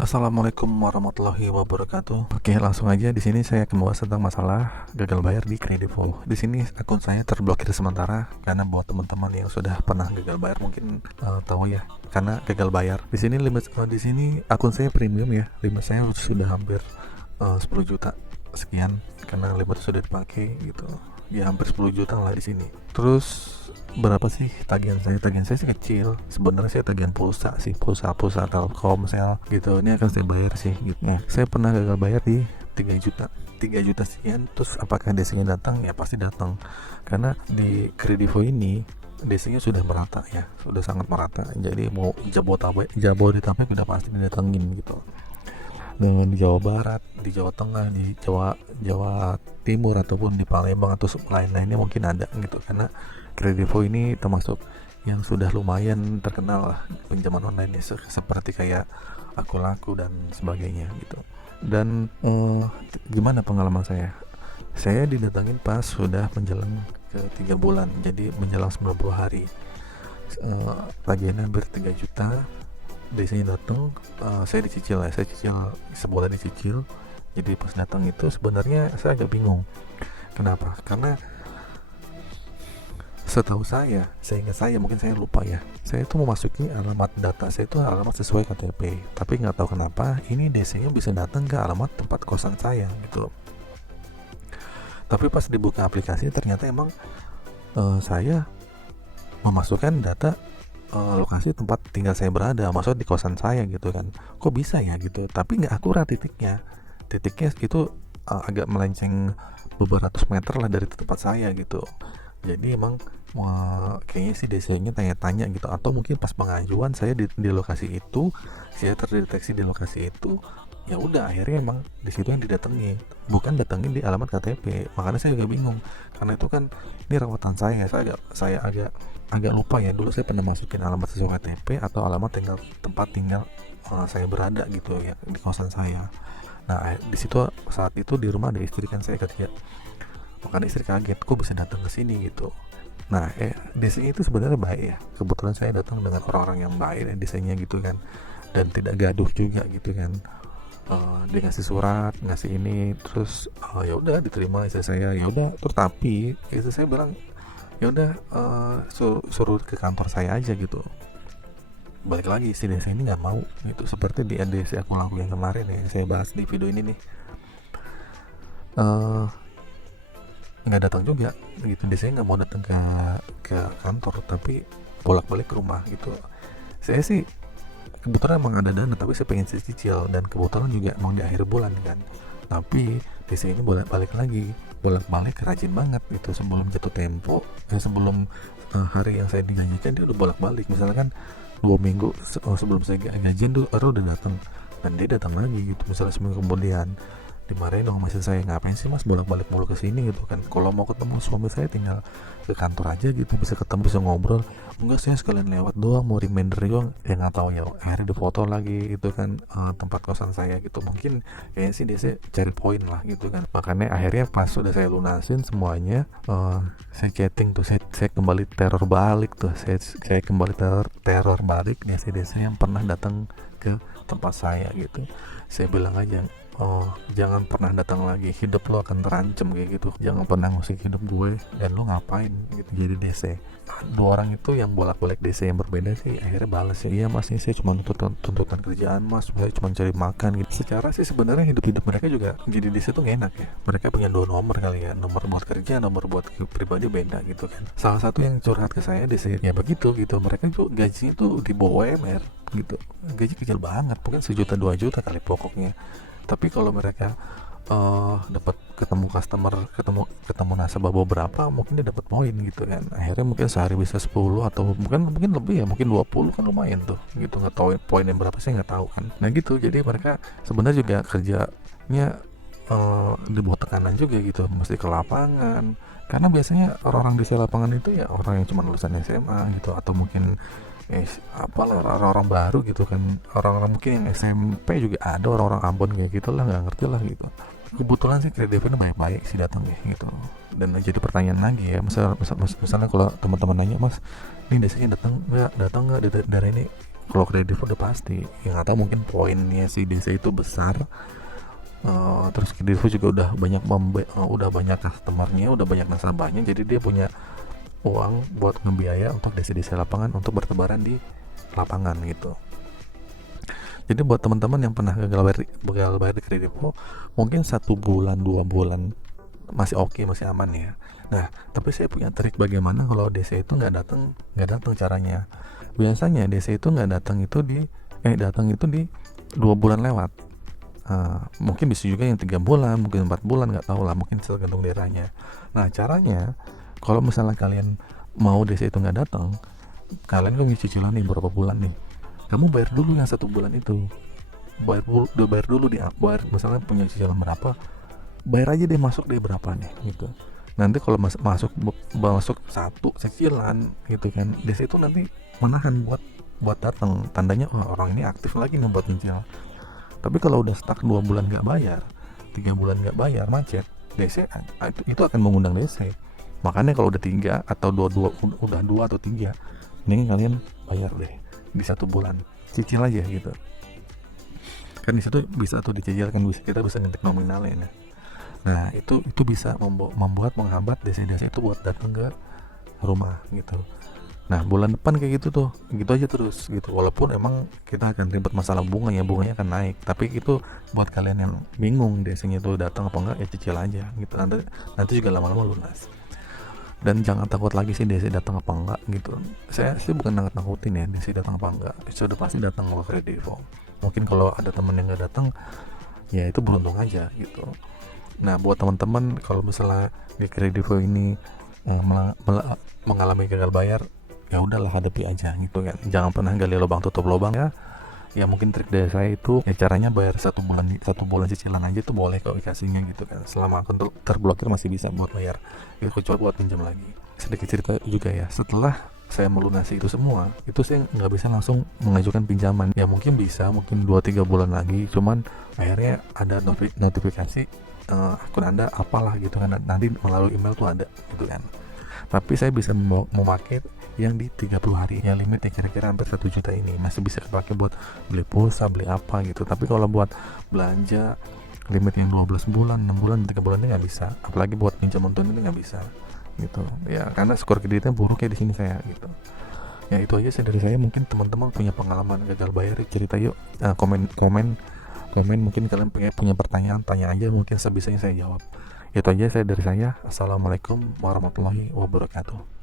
Assalamualaikum warahmatullahi wabarakatuh. Oke, langsung aja di sini saya akan membahas tentang masalah gagal bayar di Kredivo. Di sini akun saya terblokir sementara karena buat teman-teman yang sudah pernah gagal bayar mungkin tahu ya, karena gagal bayar. Di sini di sini akun saya premium ya. Limit saya sudah hampir 10 juta sekian karena limit sudah dipakai gitu. Ya hampir 10 juta lah di sini. Terus berapa sih tagihan saya sih kecil sebenarnya. Saya tagihan pulsa sih, pulsa Telkomsel gitu, ini akan saya bayar sih gitu. Nah, saya pernah gagal bayar di 3 juta sekian. Terus apakah DC-nya datang? Ya pasti datang, karena di Kredivo ini DC-nya sudah merata ya, sudah sangat merata. Jadi mau Jabodetabek udah pasti didatengin gitu. Dengan di Jawa Barat, di Jawa Tengah, di Jawa Timur ataupun di Palembang atau lain-lainnya mungkin ada gitu, karena Kredivo ini termasuk yang sudah lumayan terkenal lah pinjaman online ya, seperti kayak Aku Laku dan sebagainya gitu. Dan gimana pengalaman saya? Saya didatangin pas sudah menjelang ke 3 bulan, jadi menjelang 90 hari. Tagihannya hampir 3 juta. DC-nya datang, saya dicicil, sebulan dicicil. Jadi pas datang itu sebenarnya saya agak bingung. Kenapa? Karena setahu seingat saya, mungkin saya lupa ya, saya itu memasuki alamat data saya itu alamat sesuai KTP, tapi nggak tahu kenapa ini DC-nya bisa datang ke alamat tempat kosan saya gitu loh. Tapi pas dibuka aplikasi ternyata emang saya memasukkan data lokasi tempat tinggal saya berada, maksudnya di kosan saya gitu kan. Kok bisa ya gitu, tapi nggak akurat titiknya itu agak melenceng beberapa ratus meter lah dari tempat saya gitu. Jadi emang kayaknya sih DC-nya tanya-tanya gitu, atau mungkin pas pengajuan saya di lokasi itu, saya terdeteksi di lokasi itu. Ya udah, akhirnya emang di situ yang didatangi, bukan datangin di alamat KTP. Makanya saya juga bingung, karena itu kan ini rawatan saya agak lupa ya. Dulu saya pernah masukin alamat sesuai KTP atau alamat tempat tinggal saya berada gitu ya, di kosan saya. Nah, di situ saat itu di rumah ada istri kan saya kerja. Makanya istri kaget, kok bisa datang ke sini gitu. Nah, DC itu sebenarnya baik ya. Kebetulan saya datang dengan orang-orang yang baik ya, DC-nya gitu kan, dan tidak gaduh juga gitu kan. Dia ngasih surat, ngasih ini, terus ya udah diterima istri saya. Ya udah, terus tapi istri saya bilang ya udah, suruh ke kantor saya aja gitu. Balik lagi istri saya ini nggak mau gitu, seperti di ADC Aku Laku yang kemarin ya saya bahas di video ini nih. Nggak datang juga gitu. Dia saya nggak mau datang ke kantor, tapi bolak-balik ke rumah gitu. Saya sih kebetulan emang ada dana, tapi saya pengen cicil, dan kebetulan juga mau di akhir bulan kan. Tapi di sini bolak-balik rajin banget gitu. Sebelum jatuh tempo, sebelum hari yang saya dijanjikan, dia udah bolak-balik. Misalkan 2 minggu sebelum saya gajian tuh udah datang, dan dia datang lagi gitu. Misalnya seminggu kemudian, dimarahin dong masih saya, ngapain sih mas bolak-balik mulu ke sini gitu kan. Kalau mau ketemu suami saya tinggal ke kantor aja gitu, bisa ketemu, bisa ngobrol. Enggak, saya sekalian lewat doang, mau reminder doang. Ya nggak tahu ya, akhirnya di foto lagi itu kan tempat kosan saya gitu. Mungkin kayaknya sih dia cari poin lah gitu kan. Makanya akhirnya pas sudah saya lunasin semuanya, saya chatting tuh, saya kembali teror balik tuh, saya kembali teror balik ya si DC yang pernah datang ke tempat saya gitu. Saya bilang aja, jangan pernah datang lagi, hidup lo akan terancam kayak gitu. Jangan pernah ngusik hidup gue, dan lo ngapain gitu jadi DC. Dua orang itu yang bolak-balik DC yang berbeda sih akhirnya balas ya, iya mas ini saya cuma tuntutan kerjaan mas, saya cuma cari makan gitu. Secara sih sebenarnya hidup mereka juga jadi DC tuh gak enak ya. Mereka punya 2 nomor kali ya, nomor buat kerja, nomor buat pribadi beda gitu kan. Salah satu yang curhat ke saya DC ya begitu gitu, mereka tuh gajinya tuh di bawah UMR gitu. Gaji kecil banget, mungkin 1 juta 2 juta kali pokoknya. Tapi kalau mereka dapat ketemu customer, ketemu nasabah beberapa, mungkin dia dapat poin gitu kan. Akhirnya mungkin sehari bisa 10 atau mungkin lebih ya, mungkin 20 kan lumayan tuh gitu. Nggak tahu poinnya berapa, saya nggak tahu kan. Nah gitu, jadi mereka sebenarnya juga kerjanya di bawah tekanan juga gitu, mesti ke lapangan. Karena biasanya orang-orang di lapangan itu ya orang yang cuma lulusan SMA gitu, atau mungkin apalah orang-orang baru gitu kan. Orang-orang mungkin yang SMP juga ada, orang-orang Ambon kayak gitu lah, nggak ngerti lah gitu. Kebetulan sih Kredivo baik-baik sih datang ya gitu. Dan jadi pertanyaan lagi ya, misalnya kalau teman-teman nanya, mas ini biasanya datang nggak dari ini, Kalau kredit udah pasti, yang atau mungkin poinnya si DC itu besar. Terus kredit juga udah banyak udah banyak customernya, udah banyak nasabahnya, jadi dia punya uang buat ngebiaya untuk DC lapangan untuk bertebaran di lapangan gitu. Jadi buat teman-teman yang pernah gagal bayar di Kredivo, mungkin 1 bulan 2 bulan masih oke, masih aman ya. Nah, tapi saya punya trik bagaimana kalau DC itu nggak datang caranya. Biasanya DC itu nggak datang itu di 2 bulan lewat. Mungkin bisa juga yang 3 bulan, mungkin 4 bulan, nggak tahu lah, mungkin tergantung daerahnya. Nah, caranya kalau misalnya kalian mau DC itu nggak datang, kalian kan cicilan nih berapa bulan nih, kamu bayar dulu yang 1 bulan itu, bayar dulu bayar misalnya punya cicilan berapa, bayar aja deh, masuk deh berapa nih gitu. Nanti kalau masuk satu cicilan gitu kan, DC itu nanti menahan buat datang, tandanya orang ini aktif lagi nih buat nyicil. Tapi kalau udah stuck 2 bulan nggak bayar, 3 bulan nggak bayar, macet, DC itu akan mengundang DC. Makanya kalau udah 3 atau 2 atau 3, ini kalian bayar deh di 1 bulan, cicil aja gitu. Kan di situ bisa tuh dicicil, kan kita bisa ngetik nominalnya. Nah itu bisa menghambat DC itu buat datang ke rumah gitu. Nah bulan depan kayak gitu aja terus gitu. Walaupun emang kita akan ribet masalah bunganya akan naik, tapi itu buat kalian yang bingung DC-nya itu datang apa enggak, ya cicil aja gitu. Nanti juga lama-lama lunas. Dan jangan takut lagi sih DC datang apa enggak gitu. Saya sih bukan nakutin ya DC datang apa enggak, sudah pasti datang ke Kredivo. Mungkin kalau ada temen yang nggak datang, ya itu beruntung aja gitu. Nah buat teman-teman kalau misalnya di Kredivo ini mengalami gagal bayar, ya udahlah, hadapi aja gitu kan. Jangan pernah gali lubang tutup lubang ya. Ya mungkin trik dari saya itu ya caranya bayar 1 bulan cicilan aja tuh boleh kok dikasihnya gitu kan. Selama akun terblokir masih bisa buat bayar. Ya kecuali buat pinjam lagi. Sedikit cerita juga ya, setelah saya melunasi itu semua, itu saya nggak bisa langsung mengajukan pinjaman. Ya mungkin bisa, mungkin 2-3 bulan lagi. Cuman akhirnya ada notifikasi akun Anda apalah gitu kan, nanti melalui email tuh ada gitu kan. Tapi saya bisa memakai yang di 30 hari, yang limitnya kira-kira hampir 1 juta ini masih bisa dipakai buat beli pulsa, beli apa gitu. Tapi kalau buat belanja limit yang 12 bulan, 6 bulan, 3 bulan ini nggak bisa. Apalagi buat pinjam online ini nggak bisa gitu ya, karena skor kreditnya buruk ya di sini saya gitu. Ya itu aja sih dari saya. Mungkin teman-teman punya pengalaman gagal bayar, cerita yuk, komen mungkin kalian punya pertanyaan, tanya aja, mungkin sebisanya saya jawab. Itu aja saya dari saya. Assalamualaikum warahmatullahi wabarakatuh.